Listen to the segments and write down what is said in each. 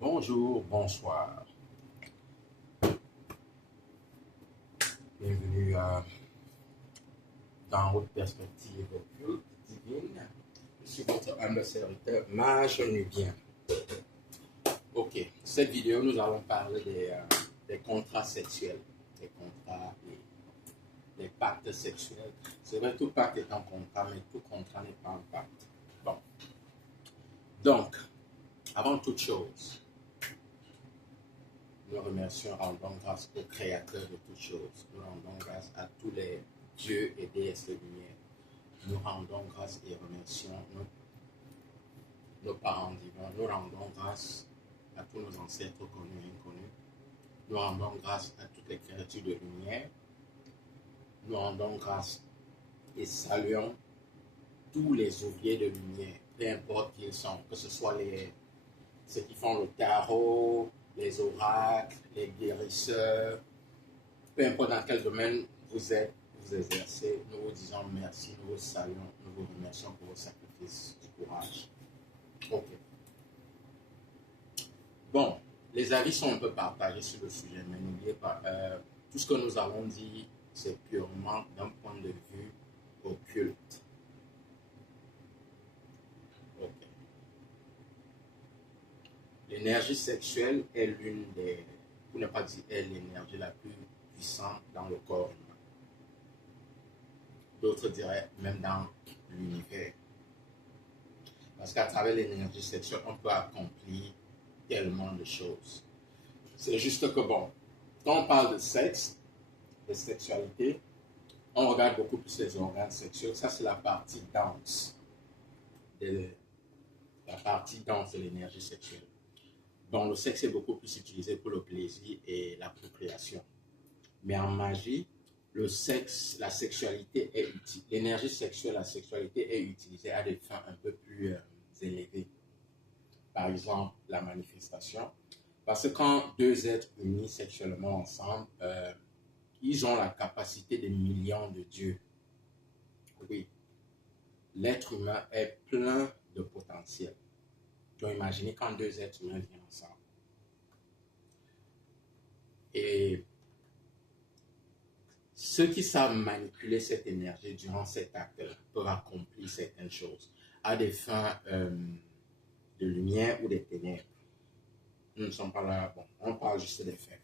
Bonjour, bonsoir. Bienvenue dans votre perspective occulte divine. Je suis votre humble serviteur, Mage Nubien. Ok, cette vidéo, nous allons parler des contrats sexuels, des contrats, des pactes sexuels. C'est vrai, tout pacte est un contrat, mais tout contrat n'est pas un pacte. Bon, donc, avant toute chose, nous remercions, rendons grâce au Créateur de toutes choses. Nous rendons grâce à tous les dieux et déesses de lumière. Nous rendons grâce et remercions nos parents divins. Nous rendons grâce à tous nos ancêtres connus et inconnus. Nous rendons grâce à toutes les créatures de lumière. Nous rendons grâce et saluons tous les ouvriers de lumière, peu importe qui ils sont, que ce soit ceux qui font le tarot, les oracles, les guérisseurs, peu importe dans quel domaine vous êtes, vous exercez, nous vous disons merci, nous vous saluons, nous vous remercions pour vos sacrifices du courage. Ok. Bon, les avis sont un peu partagés sur le sujet, mais n'oubliez pas, tout ce que nous avons dit, c'est purement d'un point de vue occulte. Ok. L'énergie sexuelle est l'une des, pour ne pas dire est l'énergie la plus puissante dans le corps humain. D'autres diraient même dans l'univers. Parce qu'à travers l'énergie sexuelle, on peut accomplir tellement de choses. C'est juste que bon, quand on parle de sexe, de sexualité, on regarde beaucoup plus les organes sexuels. Ça, c'est la partie dense. La partie dense de l'énergie sexuelle. Bon, le sexe est beaucoup plus utilisé pour le plaisir et la procréation. Mais en magie, le sexe, la sexualité est utilisée, l'énergie sexuelle, la sexualité est utilisée à des fins un peu plus élevées. Par exemple, la manifestation. Parce que quand deux êtres unis sexuellement ensemble, ils ont la capacité des millions de dieux. Oui, l'être humain est plein de potentiel. Donc imaginez quand deux êtres humains viennent ensemble. Et ceux qui savent manipuler cette énergie durant cet acte peuvent accomplir certaines choses à des fins de lumière ou des ténèbres. Nous ne sommes pas là, bon, on parle juste des faits.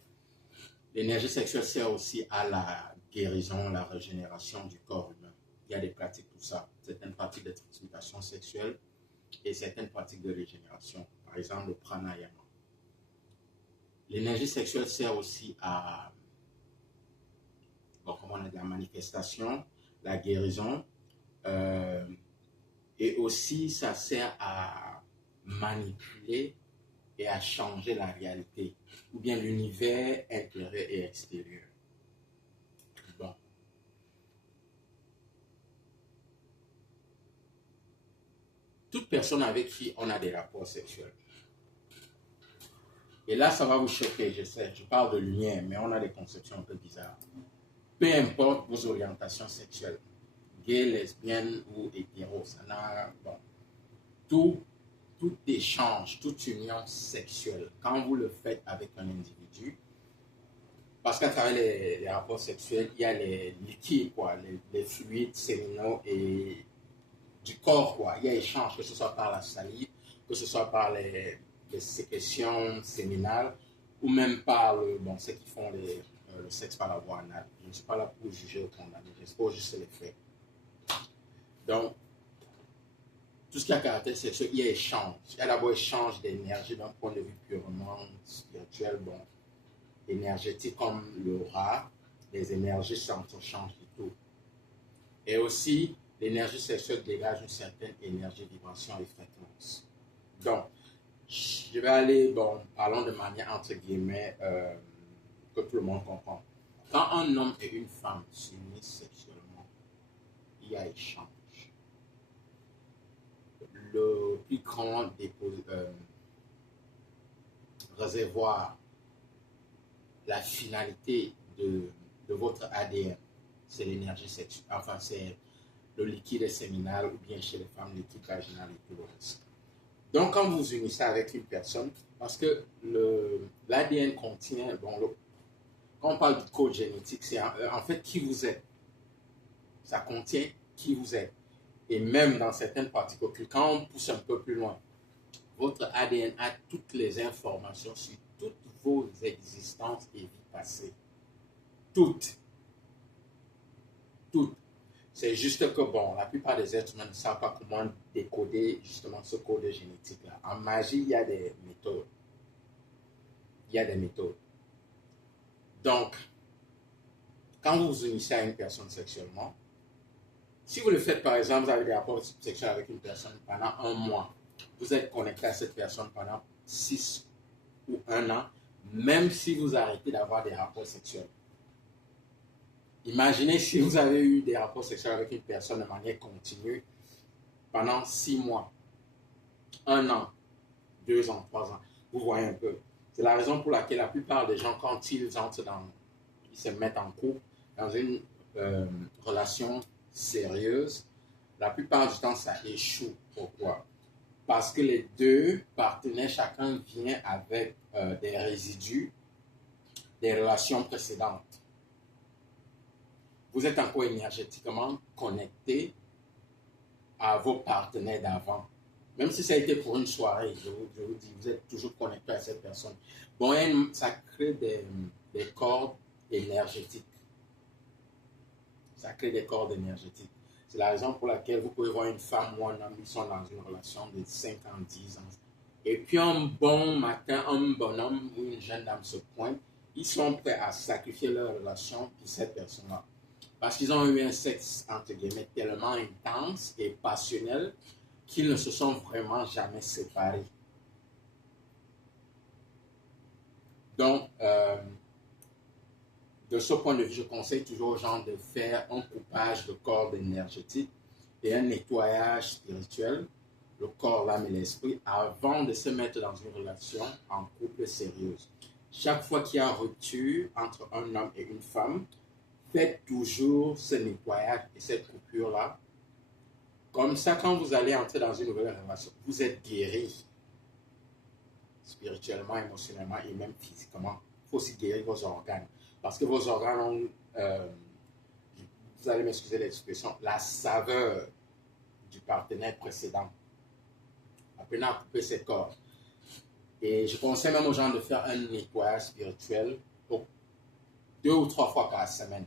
L'énergie sexuelle sert aussi à la guérison, la régénération du corps humain. Il y a des pratiques pour ça, certaines pratiques de transmutation sexuelle et certaines pratiques de régénération, par exemple le pranayama. L'énergie sexuelle sert aussi à bon, comment on a dit, la manifestation, la guérison, et aussi ça sert à manipuler et à changer la réalité, ou bien l'univers intérieur et extérieur. Bon. Toute personne avec qui on a des rapports sexuels. Et là, ça va vous choquer, je sais, je parle de lumière, mais on a des conceptions un peu bizarres. Peu importe vos orientations sexuelles, gay, lesbienne ou hétéro, ça n'a, bon, tout échange, toute union sexuelle, quand vous le faites avec un individu, parce qu'à travers les rapports sexuels, il y a les liquides, quoi, les fluides séminaux et du corps, quoi. Il y a échange, que ce soit par la salive, que ce soit par les sécrétions séminales, ou même par bon, ceux qui font le sexe par la voie anale. Je ne suis pas là pour juger ou condamner, j'expose juste les faits. Donc, tout ce qui a caractère sexuel, il y a échange. Il y a d'abord échange d'énergie d'un point de vue purement spirituel, bon, énergétique comme l'aura, les énergies s'entrechangent du tout. Et aussi, l'énergie sexuelle dégage une certaine énergie, vibration et fréquence. Donc, je vais aller, bon, parlons de manière entre guillemets que tout le monde comprend. Quand un homme et une femme s'unissent sexuellement, il y a échange. Le plus grand réservoir, la finalité de votre ADN, c'est l'énergie sexuelle. Enfin, c'est le liquide séminal ou bien chez les femmes, liquide vaginal et tout le reste. Donc, quand vous unissez avec une personne, parce que l'ADN contient, bon, quand on parle du code génétique, c'est en fait qui vous êtes. Ça contient qui vous êtes. Et même dans certaines parties occultes, quand on pousse un peu plus loin, votre ADN a toutes les informations sur toutes vos existences et vies passées. Toutes. Toutes. C'est juste que, bon, la plupart des êtres humains ne savent pas comment décoder justement ce code génétique-là. En magie, il y a des méthodes. Il y a des méthodes. Donc, quand vous vous unissez à une personne sexuellement, si vous le faites, par exemple, vous avez des rapports sexuels avec une personne pendant un mois, vous êtes connecté à cette personne pendant 6 ou 1 an, même si vous arrêtez d'avoir des rapports sexuels. Imaginez si vous avez eu des rapports sexuels avec une personne de manière continue pendant 6 mois, 1 an, 2 ans, 3 ans. Vous voyez un peu. C'est la raison pour laquelle la plupart des gens, quand ils entrent ils se mettent en couple, dans une relation sérieuse, la plupart du temps, ça échoue. Pourquoi? Parce que les deux partenaires, chacun vient avec des résidus des relations précédentes. Vous êtes encore énergétiquement connecté à vos partenaires d'avant. Même si ça a été pour une soirée, je vous dis, vous êtes toujours connecté à cette personne. Bon, ça crée des cordes énergétiques. Ça crée des cordes énergétiques. C'est la raison pour laquelle vous pouvez voir une femme ou un homme, ils sont dans une relation de 5 ans, 10 ans. Et puis un bon matin, un bonhomme ou une jeune dame se pointe, ils sont prêts à sacrifier leur relation pour cette personne-là. Parce qu'ils ont eu un sexe, entre guillemets, tellement intense et passionnel qu'ils ne se sont vraiment jamais séparés. Donc, de ce point de vue, je conseille toujours aux gens de faire un coupage de cordes énergétiques et un nettoyage spirituel, le corps, l'âme et l'esprit, avant de se mettre dans une relation en couple sérieuse. Chaque fois qu'il y a rupture entre un homme et une femme, faites toujours ce nettoyage et cette coupure-là. Comme ça, quand vous allez entrer dans une nouvelle relation, vous êtes guéri spirituellement, émotionnellement et même physiquement. Il faut aussi guérir vos organes. Parce que vos organes ont, vous allez m'excuser l'expression, la saveur du partenaire précédent. Apprenez à couper ces cordes. Et je conseille même aux gens de faire un nettoyage spirituel 2 ou 3 fois par semaine.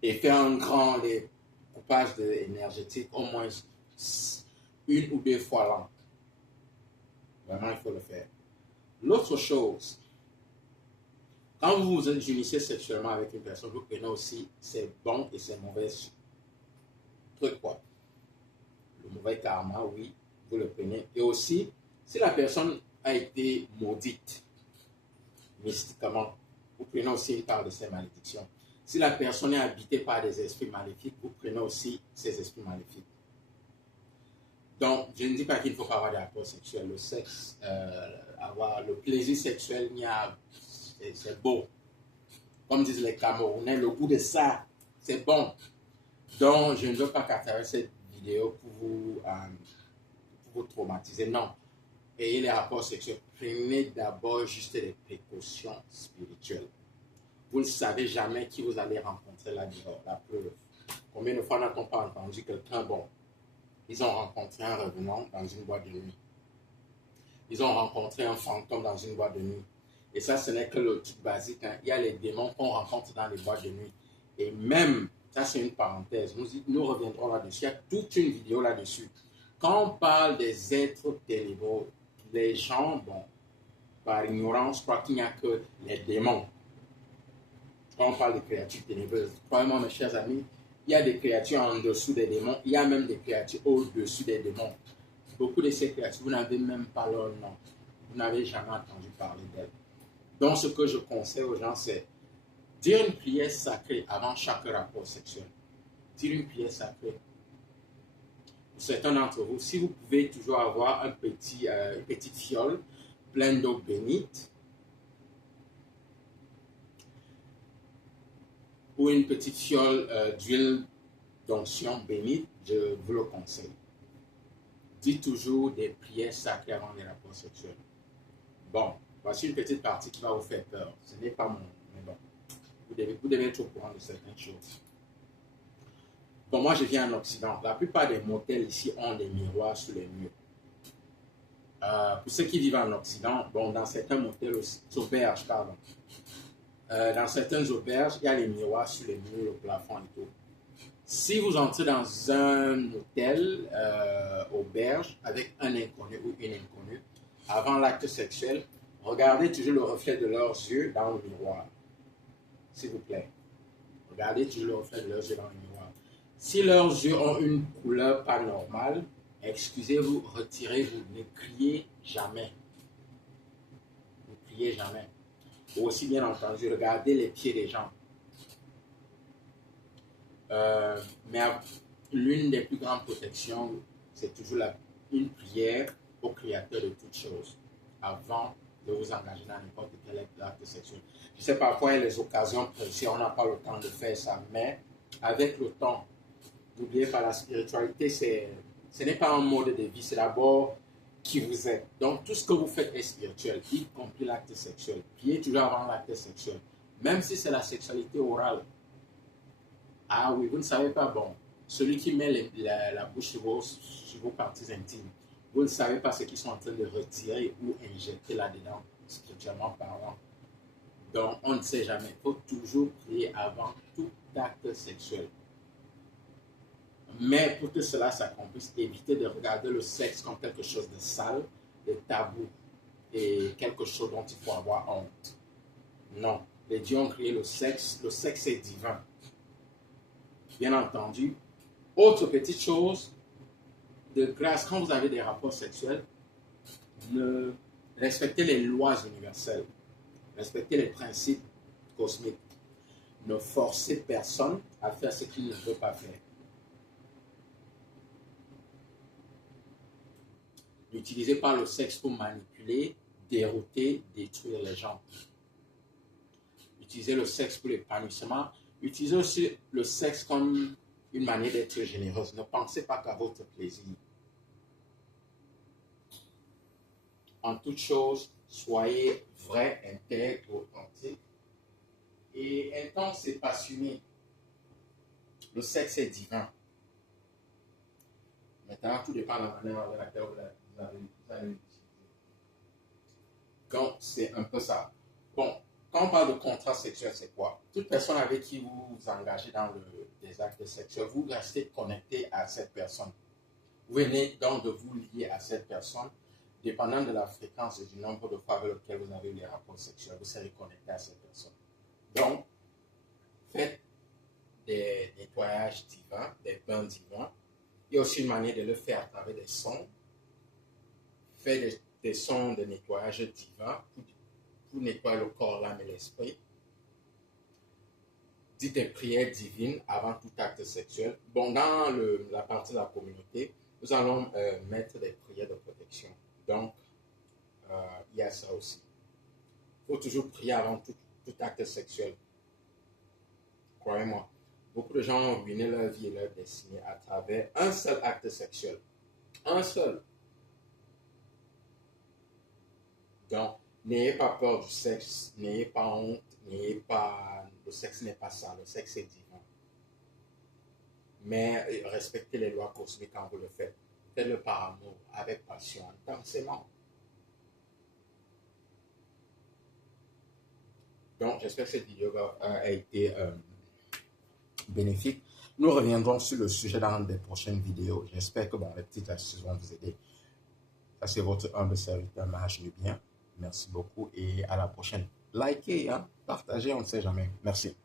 Et faire un grand coupage énergétique au moins 1 ou 2 fois l'an. Vraiment, il faut le faire. L'autre chose, quand vous vous unissez sexuellement avec une personne, vous prenez aussi ses bons et ses mauvais trucs, quoi. Le mauvais karma, oui, vous le prenez. Et aussi, si la personne a été maudite mystiquement, vous prenez aussi une part de ses malédictions. Si la personne est habitée par des esprits maléfiques, vous prenez aussi ces esprits maléfiques. Donc, je ne dis pas qu'il ne faut pas avoir des rapports sexuels. Le sexe, avoir le plaisir sexuel, c'est beau. Comme disent les Camerounais, le goût de ça, c'est bon. Donc, je ne veux pas qu'à travers cette vidéo pour vous traumatiser. Non. Ayez les rapports sexuels. Prenez d'abord juste des précautions spirituelles. Vous ne savez jamais qui vous allez rencontrer là-dedans. La preuve. Combien de fois n'a-t-on pas entendu quelqu'un, bon, ils ont rencontré un revenant dans une boîte de nuit. Ils ont rencontré un fantôme dans une boîte de nuit. Et ça, ce n'est que le truc basique. Hein. Il y a les démons qu'on rencontre dans les boîtes de nuit. Et même, ça c'est une parenthèse, nous reviendrons là-dessus. Il y a toute une vidéo là-dessus. Quand on parle des êtres ténébreux, les gens, bon, par ignorance, croient qu'il n'y a que les démons. Quand on parle de créatures ténébreuses, croyez-moi mes chers amis, il y a des créatures en dessous des démons, il y a même des créatures au-dessus des démons. Beaucoup de ces créatures, vous n'avez même pas leur nom. Vous n'avez jamais entendu parler d'elles. Donc, ce que je conseille aux gens, c'est dire une prière sacrée avant chaque rapport sexuel. Dire une prière sacrée. Pour certains d'entre vous, si vous pouvez toujours avoir une petite fiole pleine d'eau bénite, ou une petite fiole d'huile d'onction bénite, je vous le conseille. Dites toujours des prières sacrées avant les rapports sexuels. Bon, voici une petite partie qui va vous faire peur. Ce n'est pas mon... Mais bon, vous devez être au courant de certaines choses. Bon, moi, je viens en Occident. La plupart des motels ici ont des miroirs sur les murs. Pour ceux qui vivent en Occident, bon, dans certains motels, auberges, pardon. Dans certaines auberges, il y a les miroirs sur les murs, le plafond et tout. Si vous entrez dans un hôtel, auberge, avec un inconnu ou une inconnue, avant l'acte sexuel, regardez toujours le reflet de leurs yeux dans le miroir. S'il vous plaît. Regardez toujours le reflet de leurs yeux dans le miroir. Si leurs yeux ont une couleur pas normale, excusez-vous, retirez-vous, ne criez jamais. Ne criez jamais. Ou aussi, bien entendu, regardez les pieds des gens. Mais l'une des plus grandes protections, c'est toujours une prière au Créateur de toutes choses avant de vous engager dans n'importe quel acte sexuel. Je sais parfois il y a les occasions précises, on n'a pas le temps de faire ça, mais avec le temps, n'oubliez pas, la spiritualité, ce n'est pas un mode de vie, c'est d'abord qui vous êtes. Donc tout ce que vous faites est spirituel, y compris l'acte sexuel. Priez toujours avant l'acte sexuel, même si c'est la sexualité orale. Ah oui, vous ne savez pas, bon, celui qui met la bouche sur vos parties intimes, vous ne savez pas ce qu'ils sont en train de retirer ou injecter là-dedans, spirituellement parlant. Donc, on ne sait jamais. Il faut toujours prier avant tout acte sexuel. Mais pour que cela s'accomplisse, évitez de regarder le sexe comme quelque chose de sale, de tabou et quelque chose dont il faut avoir honte. Non, les dieux ont créé le sexe est divin. Bien entendu, autre petite chose, de grâce, quand vous avez des rapports sexuels, respectez les lois universelles, respectez les principes cosmiques. Ne forcez personne à faire ce qu'il ne veut pas faire. N'utilisez pas le sexe pour manipuler, dérouter, détruire les gens. Utilisez le sexe pour l'épanouissement. Utilisez aussi le sexe comme une manière d'être généreuse. Ne pensez pas qu'à votre plaisir. En toute chose, soyez vrai, intègre, authentique et intense et passionné. Le sexe est divin. Maintenant, tout dépend de la manière avec laquelle vous allez l'utiliser. Donc, c'est un peu ça. Bon, quand on parle de contrat sexuel, c'est quoi? Toute personne avec qui vous vous engagez dans des actes sexuels, vous restez connecté à cette personne. Vous venez donc de vous lier à cette personne, dépendant de la fréquence et du nombre de fois avec lequel vous avez eu des rapports sexuels, vous serez connecté à cette personne. Donc, faites des nettoyages divins, des bains divins. Il y a aussi une manière de le faire à travers des sons. Faites des sons de nettoyage divin pour nettoyer le corps, l'âme et l'esprit. Dites des prières divines avant tout acte sexuel. Bon, dans la partie de la communauté, nous allons mettre des prières de protection. Donc, il y a ça aussi. Il faut toujours prier avant tout acte sexuel. Croyez-moi, beaucoup de gens ont ruiné leur vie et leur destinée à travers un seul acte sexuel. Un seul. Donc, n'ayez pas peur du sexe, n'ayez pas honte, le sexe n'est pas ça, le sexe est divin. Mais respectez les lois cosmiques quand vous le faites. Faites-le par amour, avec passion, intensément. Donc, j'espère que cette vidéo a été bénéfique. Nous reviendrons sur le sujet dans des prochaines vidéos. J'espère que les petites astuces vont vous aider. Ça, c'est votre humble serviteur, Mahash Nubien. Merci beaucoup et à la prochaine. Likez, partagez, on ne sait jamais. Merci.